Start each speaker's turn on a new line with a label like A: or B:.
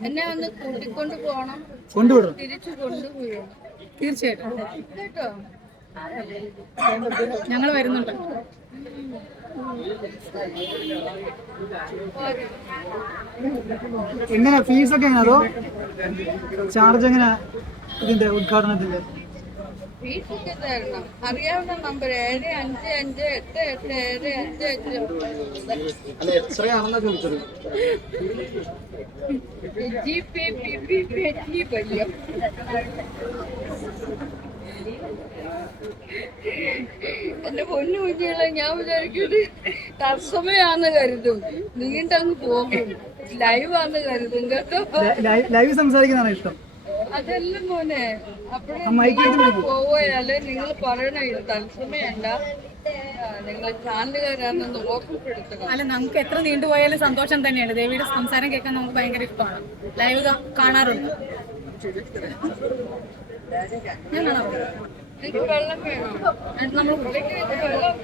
A: എന്നെ ഒന്ന് കൂട്ടിക്കൊണ്ട് പോണം.
B: കൊണ്ടുവിടും
A: തിരിച്ചു കൊണ്ടുപോകണം
C: തീർച്ചയായിട്ടും.
A: കേട്ടോ?
C: ഞങ്ങൾ വരുന്നുണ്ട്.
B: എങ്ങനെ ഫീസൊക്കെ ഒക്കെ എങ്ങനെ അതോ ചാർജ് എങ്ങനെ ഇതിന്റെ ഉദ്ഘാടനത്തിന്റെ?
A: ഫീസൊക്കെ തരണം അറിയാവുന്ന നമ്പർ ഏഴ് അഞ്ച് അഞ്ച് എട്ട് എട്ട് ഏഴ് അഞ്ച് അഞ്ച്. ജി പി പി എന്റെ പൊന്നു കുഞ്ഞുങ്ങളെ ഞാൻ വിചാരിക്കുന്നത് തത്സമയാന്ന് കരുതും. നീണ്ടങ്ങ് പോകും. ലൈവ് ആന്ന് കരുതും. കേട്ടോ
B: ലൈവ് സംസാരിക്കുന്നതാണ് ഇഷ്ടം.
A: അതെല്ലാം മോനെ. അപ്പോഴേ നിങ്ങൾ പറയണ ഇത് തത്സമയല്ല. നിങ്ങൾ ചാനലുകാരാണെന്ന്
C: അല്ല നമുക്ക് എത്ര നീണ്ടുപോയാലും സന്തോഷം തന്നെയാണ്. ദേവിയുടെ സംസാരം കേൾക്കാൻ നമുക്ക് ഭയങ്കര ഇഷ്ടമാണ്. ലൈവ് കാണാറുണ്ട്.
A: എനിക്ക് വെള്ളം വേണം.
C: നമ്മൾ
A: വെള്ളം